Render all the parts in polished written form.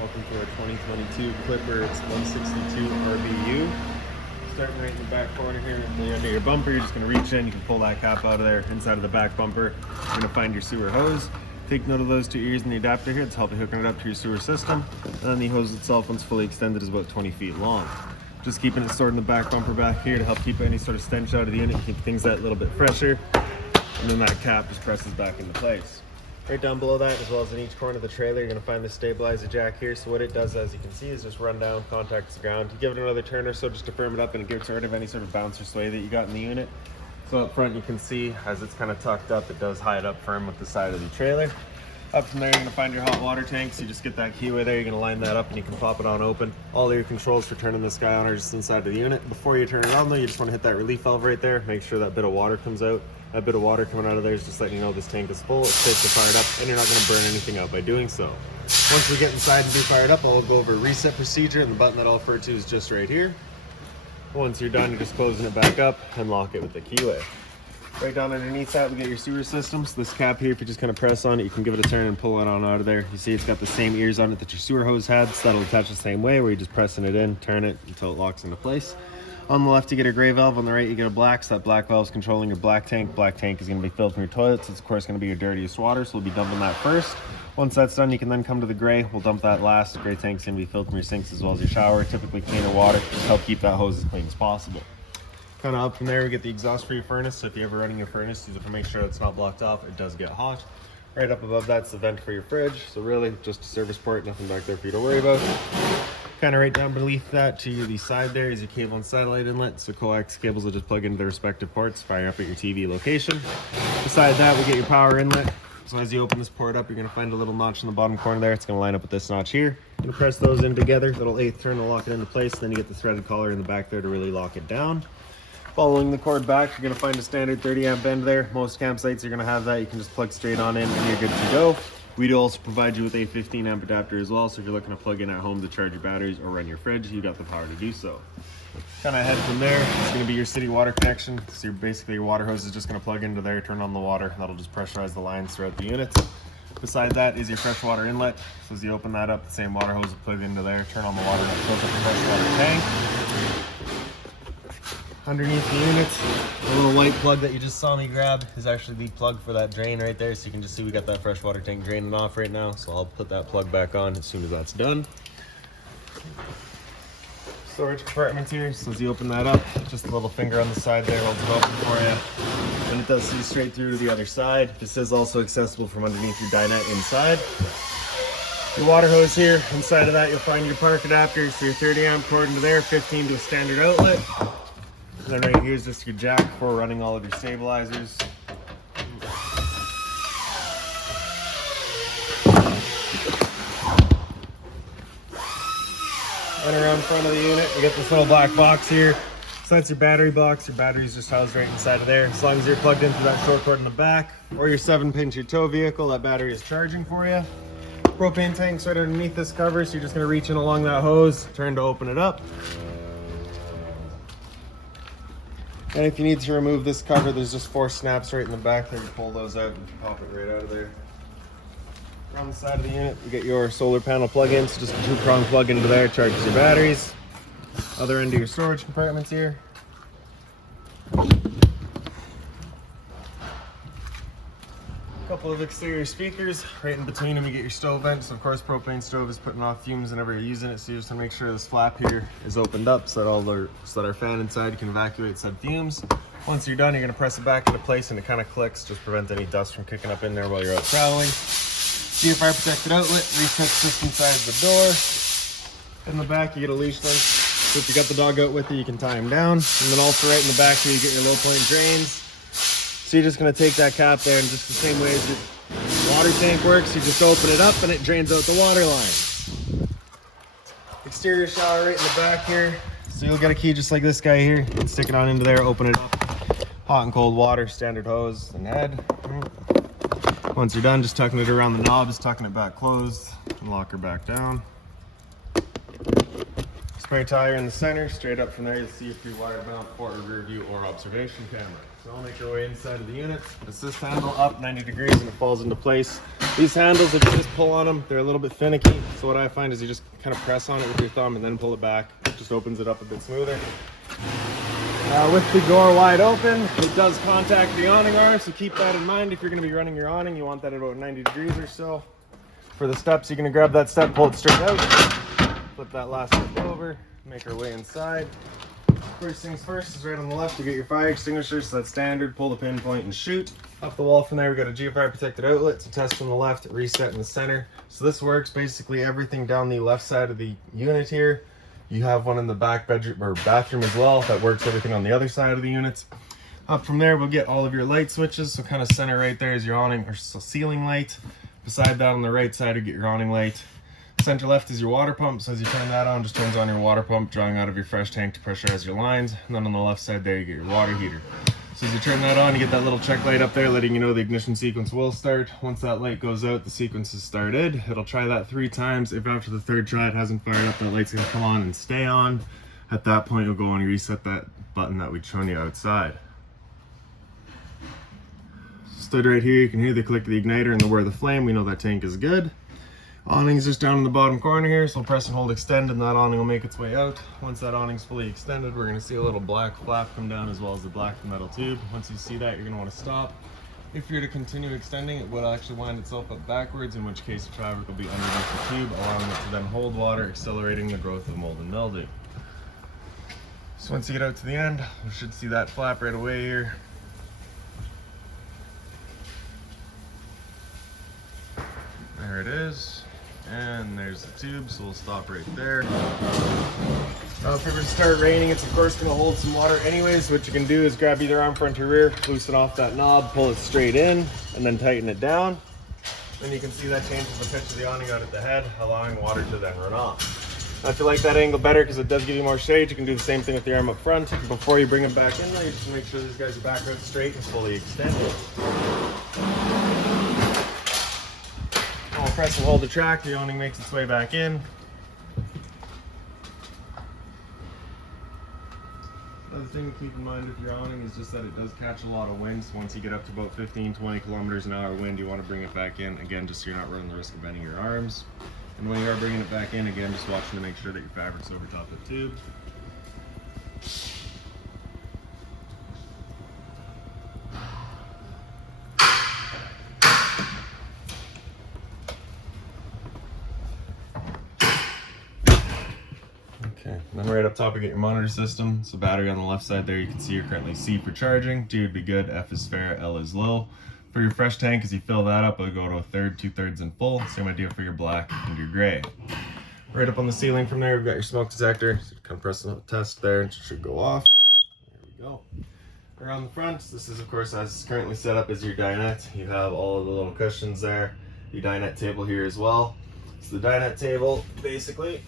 Welcome to our 2022 Clipper. It's 162 RBU. Starting right in the back corner here, the end of your bumper. You're just going to reach in, you can pull that cap out of there. Inside of the back bumper, you're going to find your sewer hose. Take note of those two ears in the adapter here. It's helping hooking it up to your sewer system. And then the hose itself, once fully extended, is about 20 feet long. Just keeping it stored in the back bumper back here to help keep any sort of stench out of the unit, keep things that little bit fresher. And then that cap just presses back into place. Right down below that, as well as in each corner of the trailer, you're going to find this stabilizer jack here. So what it does, as you can see, is just run down, contacts the ground. You give it another turn or so just to firm it up, and it gets rid of any sort of bounce or sway that you got in the unit. So up front, you can see as it's kind of tucked up, it does hide up firm with the side of the trailer. Up from there, you're going to find your hot water tank. So you just get that keyway there, you're going to line that up and you can pop it on open. All your controls for turning this guy on are just inside of the unit. Before you turn it on though, you just want to hit that relief valve right there. Make sure that bit of water comes out. That bit of water coming out of there is just letting you know this tank is full. It's safe to fire it up, and you're not going to burn anything out by doing so. Once we get inside and be fired up, I'll go over a reset procedure, and the button that I'll refer to is just right here. Once you're done, you're just closing it back up and lock it with the keyway. Right down underneath that, we get your sewer system. So this cap here, if you just kind of press on it, you can give it a turn and pull it on out of there. You see it's got the same ears on it that your sewer hose had, so that'll attach the same way, where you're just pressing it in, turn it until it locks into place. On the left, you get a gray valve. On the right, you get a black. So that black valve is controlling your black tank. Black tank is going to be filled from your toilets. It's, of course, going to be your dirtiest water, so we'll be dumping that first. Once that's done, you can then come to the gray. We'll dump that last. The gray tank's going to be filled from your sinks as well as your shower. Typically cleaner water to help keep that hose as clean as possible. Kind of up from there, we get the exhaust for your furnace. So if you're ever running your furnace, you have to make sure it's not blocked off. It does get hot. Right up above that's the vent for your fridge. So really, just a service port. Nothing back there for you to worry about. Kind of right down beneath that to the side there is your cable and satellite inlet. So coax cables will just plug into their respective ports, firing up at your TV location. Beside that, we get your power inlet. So as you open this port up, you're going to find a little notch in the bottom corner there. It's going to line up with this notch here. You're going to press those in together. Little eighth turn to lock it into place. Then you get the threaded collar in the back there to really lock it down. Following the cord back, you're going to find a standard 30 amp end there. Most campsites are going to have that. You can just plug straight on in and you're good to go. We do also provide you with a 15 amp adapter as well, so if you're looking to plug in at home to charge your batteries or run your fridge, you got the power to do so. Kind of ahead from there, it's going to be your city water connection. So basically your water hose is just going to plug into there, turn on the water. That'll just pressurize the lines throughout the unit. Beside that is your freshwater inlet. So as you open that up, the same water hose will plug into there, turn on the water, and fill up the freshwater tank. Underneath the unit, the little white plug that you just saw me grab is actually the plug for that drain right there. So you can just see we got that freshwater tank draining off right now. So I'll put that plug back on as soon as that's done. Storage compartments here. So as you open that up, just a little finger on the side there holds it open for you. And it does see straight through to the other side. This is also accessible from underneath your dinette inside. Your water hose here. Inside of that, you'll find your park adapter. So your 30 amp cord into there, 15 to a standard outlet. And then right here is just your jack for running all of your stabilizers. And around front of the unit, you get this little black box here. So that's your battery box. Your battery is just housed right inside of there. As long as you're plugged into that short cord in the back or your 7-pin your tow vehicle, that battery is charging for you. Propane tank's right underneath this cover, so you're just going to reach in along that hose, turn to open it up. And if you need to remove this cover, there's just 4 snaps right in the back there. You pull those out and pop it right out of there. On the side of the unit, you get your solar panel plug-in. So just a 2-prong plug into there, charges your batteries. Other end of your storage compartments here. Couple of exterior speakers. Right in between them, you get your stove vent. So of course, propane stove is putting off fumes whenever you're using it. So you just want to make sure this flap here is opened up so that our fan inside can evacuate said fumes. Once you're done, you're going to press it back into place and it kind of clicks. Just prevent any dust from kicking up in there while you're out traveling. See your fire protected outlet. Reset just inside the door. In the back, you get a leash link. So if you got the dog out with you, you can tie him down. And then also right in the back here, you get your low point drains. So you're just going to take that cap there, and just the same way as your water tank works, you just open it up and it drains out the water line. Exterior shower right in the back here. So you'll get a key just like this guy here. You can stick it on into there, open it up. Hot and cold water, standard hose and head. Once you're done, just tucking it around the knobs, tucking it back closed, and lock her back down. Just Spray tire in the center. Straight up from there, you'll see a pre-wire mount for a rear view or observation camera. So I'll make our way inside of the unit. Assist handle up 90 degrees and it falls into place. These handles, if you just pull on them, they're a little bit finicky. So what I find is you just kind of press on it with your thumb and then pull it back. It just opens it up a bit smoother. With the door wide open, it does contact the awning arm, so keep that in mind. If you're going to be running your awning, you want that at about 90 degrees or so. For the steps, you're going to grab that step, pull it straight out, flip that last step over, make our way inside. First things first is right on the left, you get your fire extinguisher, so that's standard. Pull the pinpoint and shoot. Up the wall from there, we got a geofire protected outlet. So test from the left, reset in the center. So this works basically everything down the left side of the unit here. You have one in the back bedroom or bathroom as well. That works everything on the other side of the units. Up from there, we'll get all of your light switches. So kind of center right there is your awning or ceiling light. Beside that on the right side, you get your awning light. Center left is your water pump. So as you turn that on, just turns on your water pump, drawing out of your fresh tank to pressurize your lines. And then on the left side there, you get your water heater. So as you turn that on, you get that little check light up there letting you know the ignition sequence will start. Once that light goes out, the sequence is started. It'll try that 3 times. If after the 3rd try it hasn't fired up, that light's gonna come on and stay on. At that point, you'll go and reset that button that we'd shown you outside. Stood right here, you can hear the click of the igniter and the whir of the flame. We know that tank is good. Awning's just down in the bottom corner here, so we'll press and hold extend and that awning will make its way out. Once that awning's fully extended, we're going to see a little black flap come down as well as the black metal tube. Once you see that, you're going to want to stop. If you're to continue extending, it will actually wind itself up backwards, in which case the fabric will be underneath the tube, allowing it to then hold water, accelerating the growth of mold and mildew. So once you get out to the end, you should see that flap right away here. There it is. And there's the tube, so we'll stop right there. Now if it were to start raining, it's of course going to hold some water anyways. What you can do is grab either arm, front or rear, loosen off that knob, pull it straight in, and then tighten it down. Then you can see that changes the pitch of the awning out at the head, allowing water to then run off. Now if you like that angle better because it does give you more shade, you can do the same thing with the arm up front. Before you bring them back in there, you just make sure these guys are back out straight and fully extended. I'll press and hold the track, the awning makes its way back in. Another thing to keep in mind with your awning is just that it does catch a lot of wind. So once you get up to about 15-20 kilometers an hour wind, you want to bring it back in, again, just so you're not running the risk of bending your arms. And when you are bringing it back in, again, just watching to make sure that your fabric's over top of the tube. Okay, then right up top we get your monitor system. So battery on the left side there, you can see you're currently C for charging, D would be good, F is fair, L is low. For your fresh tank, as you fill that up, it'll go to 1/3, 2/3 and full. Same idea for your black and your gray. Right up on the ceiling from there, we've got your smoke detector. So you kind of press the test there, and it should go off. There we go. Around the front, this is of course as currently set up as your dinette. You have all of the little cushions there. The dinette table here as well. So the dinette table, basically,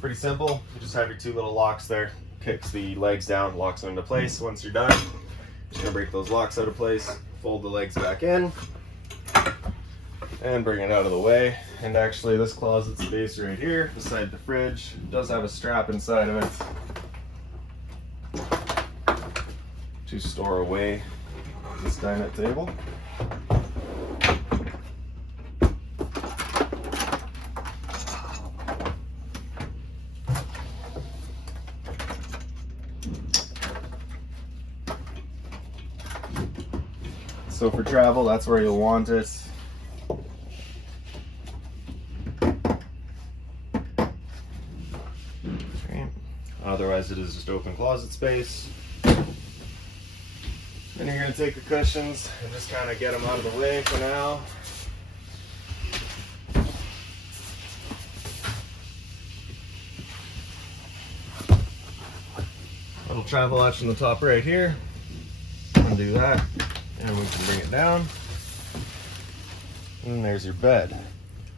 pretty simple. You just have your 2 little locks there. Kicks the legs down, locks them into place. Once you're done, just gonna break those locks out of place, fold the legs back in, and bring it out of the way. And actually this closet space right here beside the fridge does have a strap inside of it to store away this dinette table. So for travel, that's where you'll want it. Okay. Otherwise it is just open closet space. Then you're going to take the cushions and just kind of get them out of the way for now. Little travel latch on the top right here. Undo that. And we can bring it down. And there's your bed.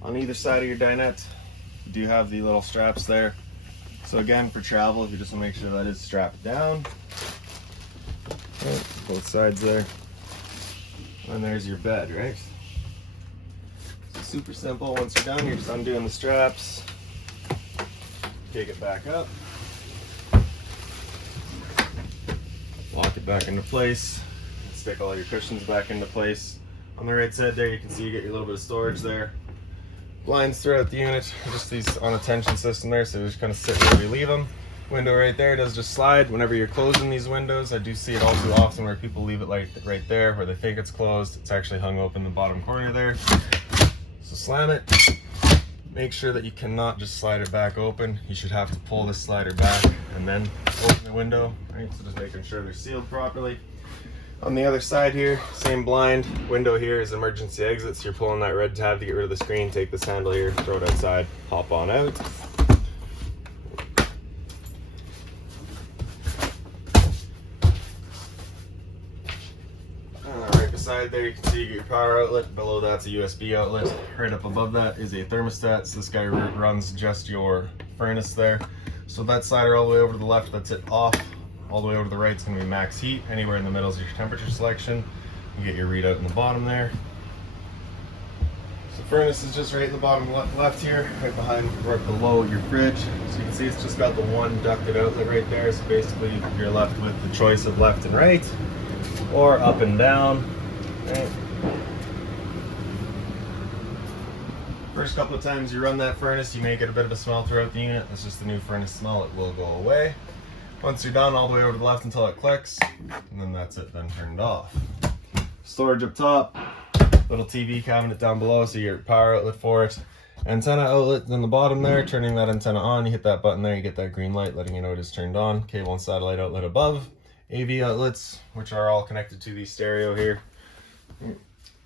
On either side of your dinette, you do have the little straps there. So again, for travel, if you just want to make sure that is strapped down. Okay, both sides there. And there's your bed, right? So super simple. Once you're done, you're just undoing the straps. take it back up, lock it back into place, stick all your cushions back into place. On the right side there, you can see you get your little bit of storage there. Blinds throughout the unit, just these on a tension system there, so they just kind of sit where we leave them. Window right there does just slide whenever you're closing these windows. I do see it all too often where people leave it like right there where they think it's closed. It's actually hung open in the bottom corner there. So slam it. Make sure that you cannot just slide it back open. You should have to pull this slider back and then open the window. Right? So just making sure they're sealed properly. On the other side here, same blind. Window here is emergency exit. So you're pulling that red tab to get rid of the screen. Take this handle here, throw it outside, hop on out. Side there, you can see you get your power outlet. Below that's a USB outlet. Right up above that is a thermostat. So this guy runs just your furnace there. So that slider all the way over to the left, that's it off. All the way over to the right is going to be max heat. Anywhere in the middle is your temperature selection. You get your readout in the bottom there. So furnace is just right in the bottom left here, right behind, right below your fridge. So you can see it's just got the one ducted outlet right there. So basically you're left with the choice of left and right or up and down. Right. First couple of times you run that furnace, you may get a bit of a smell throughout the unit. That's just the new furnace smell. It will go away. Once you're done, all the way over to the left until it clicks, and then that's it, then turned off. Storage up top, little TV cabinet down below, so you get your power outlet for it. Antenna outlet in the bottom there, turning that antenna on, you hit that button there, you get that green light letting you know it is turned on. Cable and satellite outlet above. AV outlets, which are all connected to the stereo here.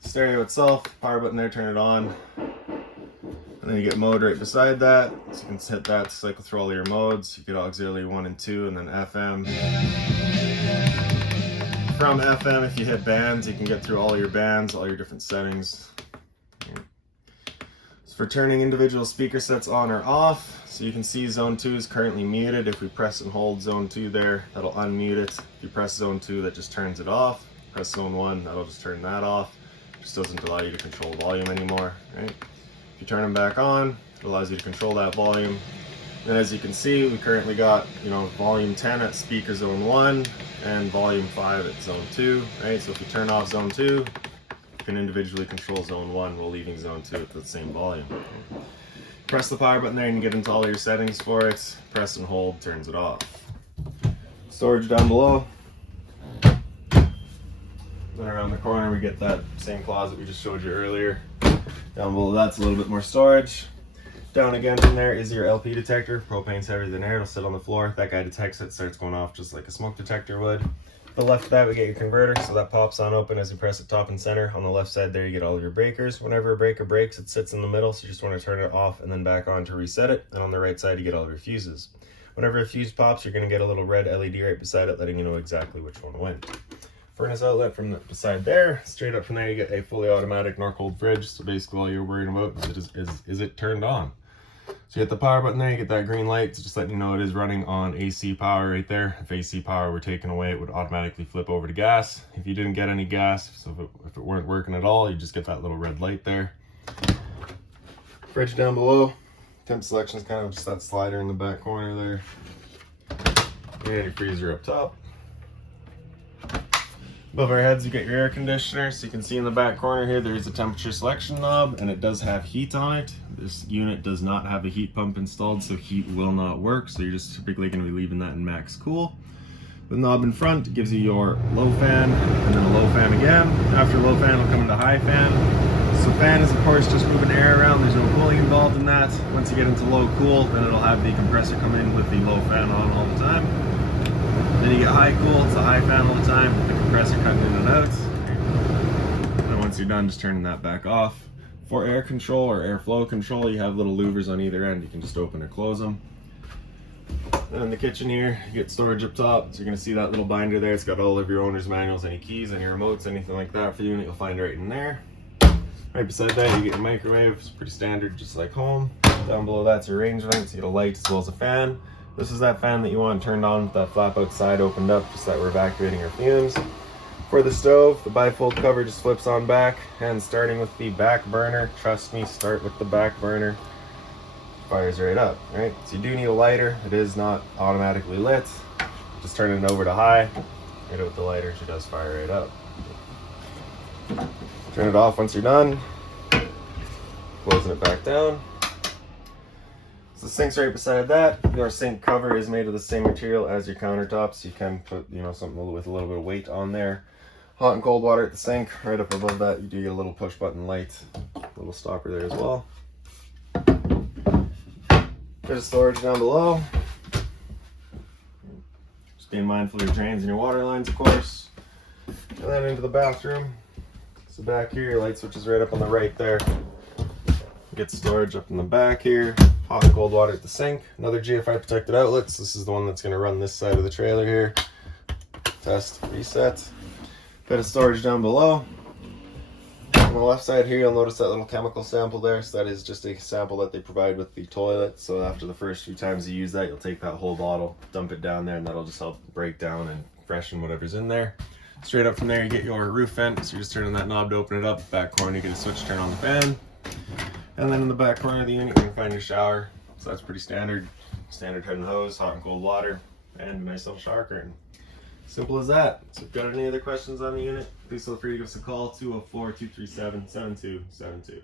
Stereo itself, power button there, turn it on. And then you get mode right beside that. So you can hit that to cycle through all your modes. You get auxiliary 1 and 2, and then FM. From FM, if you hit bands, you can get through all your bands, all your different settings. So for turning individual speaker sets on or off, so you can see zone 2 is currently muted. If we press and hold zone 2 there, that'll unmute it. If you press zone 2, that just turns it off. Press zone 1, that'll just turn that off. Just doesn't allow you to control volume anymore, right? If you turn them back on, it allows you to control that volume. And as you can see, we currently got, volume 10 at speaker zone 1 and volume 5 at zone 2, right? So if you turn off zone 2, you can individually control zone 1 while leaving zone 2 at the same volume. Press the power button there and you get into all your settings for it. Press and hold turns it off. Storage down below. Then around the corner we get that same closet we just showed you earlier. Down below that's a little bit more storage. Down again from there is your LP detector. Propane's heavier than air, it'll sit on the floor. That guy detects it, starts going off just like a smoke detector would. To the left of that we get your converter, so that pops on open as you press it top and center. On the left side there you get all of your breakers. Whenever a breaker breaks, it sits in the middle, so you just want to turn it off and then back on to reset it. And on the right side you get all of your fuses. Whenever a fuse pops, you're going to get a little red LED right beside it letting you know exactly which one went. Furnace outlet from the side there. Straight up from there you get a fully automatic Norcold fridge. So basically all you're worried about is it turned on. So you hit the power button there, you get that green light. So just letting you know it is running on AC power right there. If AC power were taken away, it would automatically flip over to gas. If you didn't get any gas, so if it weren't working at all, you just get that little red light there. Fridge down below. Temp selection is kind of just that slider in the back corner there. And your freezer up top. Above our heads you get your air conditioner, so you can see in the back corner here there is a temperature selection knob and it does have heat on it. This unit does not have a heat pump installed, so heat will not work, so you're just typically going to be leaving that in max cool. The knob in front gives you your low fan and then a low fan again. After low fan it'll come into high fan. So fan is of course just moving air around, there's no cooling involved in that. Once you get into low cool, then it'll have the compressor come in with the low fan on all the time. Then you get high cool, it's a high fan all the time with the compressor cutting in and out. And once you're done, just turning that back off. For air control or airflow control, you have little louvers on either end. You can just open or close them. And in the kitchen here, you get storage up top. So you're going to see that little binder there. It's got all of your owner's manuals, any keys, any remotes, anything like that for the unit, you'll find right in there. Right beside that, you get your microwave. It's pretty standard, just like home. Down below that's your range vent, so you get a light as well as a fan. This is that fan that you want turned on with that flap outside opened up, just that we're evacuating our fumes. For the stove, the bifold cover just flips on back, and starting with the back burner, trust me, start with the back burner. fires right up, right? So you do need a lighter. It is not automatically lit. Just turning it over to high, hit it with the lighter, she does fire right up. Turn it off once you're done. Closing it back down. So the sink's right beside that. Your sink cover is made of the same material as your countertops. You can put, you know, something with a little bit of weight on there. Hot and cold water at the sink. Right up above that, you do get a little push button light, little stopper there as well. Bit of storage down below. Just being mindful of your drains and your water lines, of course. And then into the bathroom. So back here, your light switch is right up on the right there. Get storage up in the back here. Hot and cold water at the sink. Another GFI protected outlets. This is the one that's going to run this side of the trailer here. Test, reset. Bit of storage down below. On the left side here, you'll notice that little chemical sample there. So that is just a sample that they provide with the toilet. So after the first few times you use that, you'll take that whole bottle, dump it down there, and that'll just help break down and freshen whatever's in there. Straight up from there, you get your roof vent. So you're just turning that knob to open it up. Back corner, you get a switch to turn on the fan. And then in the back corner of the unit, you can find your shower. So that's pretty standard. Standard head and hose, hot and cold water, and a nice little shower curtain. Simple as that. So if you've got any other questions on the unit, please feel free to give us a call, 204-237-7272.